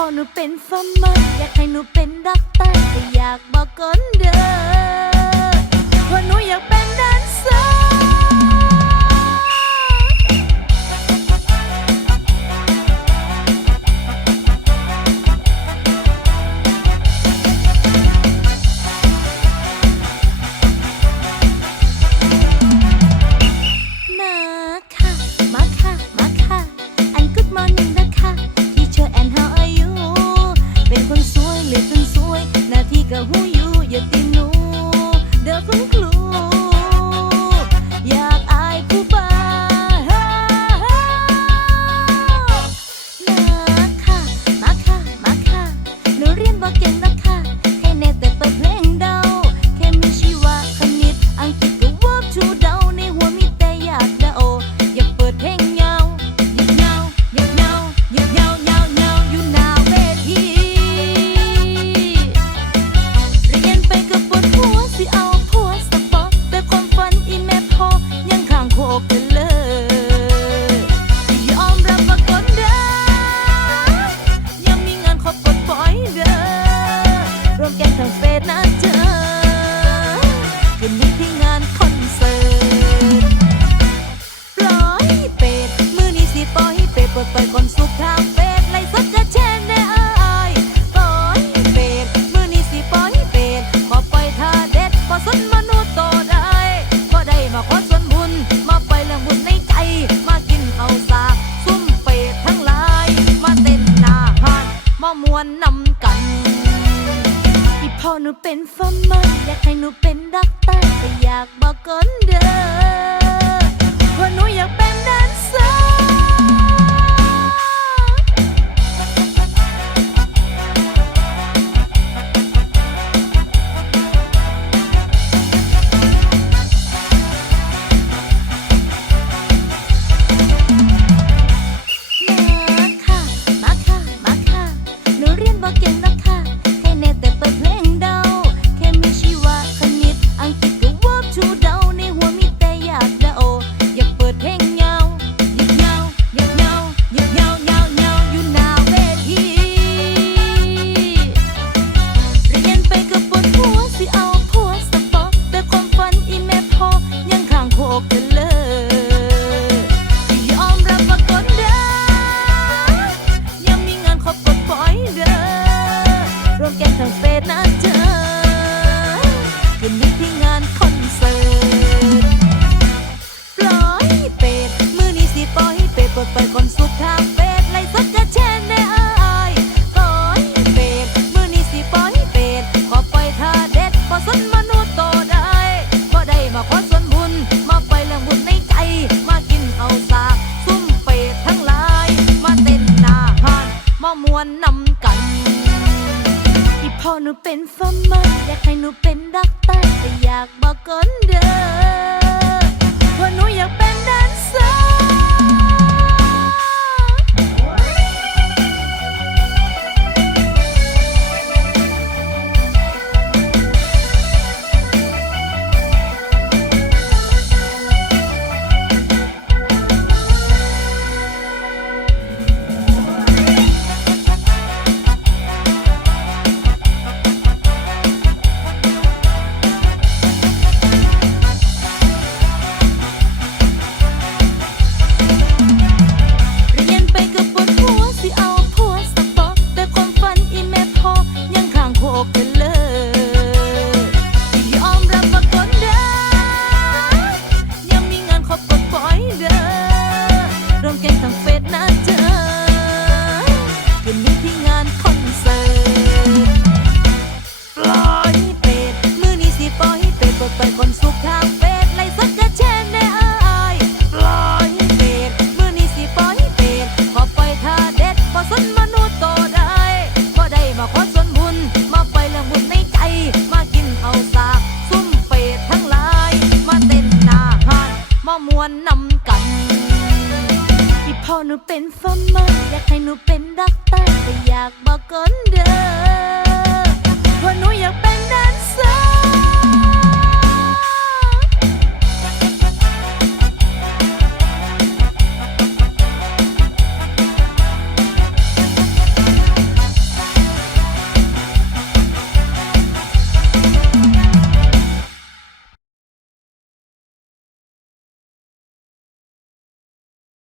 พอหนูเป็นฟาร์มเมอร์อยากให้หนูเป็นด็อกเตอร์แต่อยากบอกก่อนเด้อ วนนำกันที่พ่อหนูเป็นฟ้ามัอยากให้หนูเป็นดักเตอร์แต่อยากบอกก่อนเด้อ que no อมวนนำกันพี่พ่อหนูเป็นฟาร์มออยากให้หนูเป็นด็อกเตอร์แต่อยากบอกก่อนเด้อ อกนเลิศยอมรับว่าคนเดิมยังมีงานขอบกดปล่อยเดิมร้วมแกงทางเฟซนะเจอ อหนูเป็นฟาร์มเมอร์อยากให้หนูเป็นด็อกเตอร์แต่อยากบอกก่อนเด้อว่าหนูอยากเป็นได้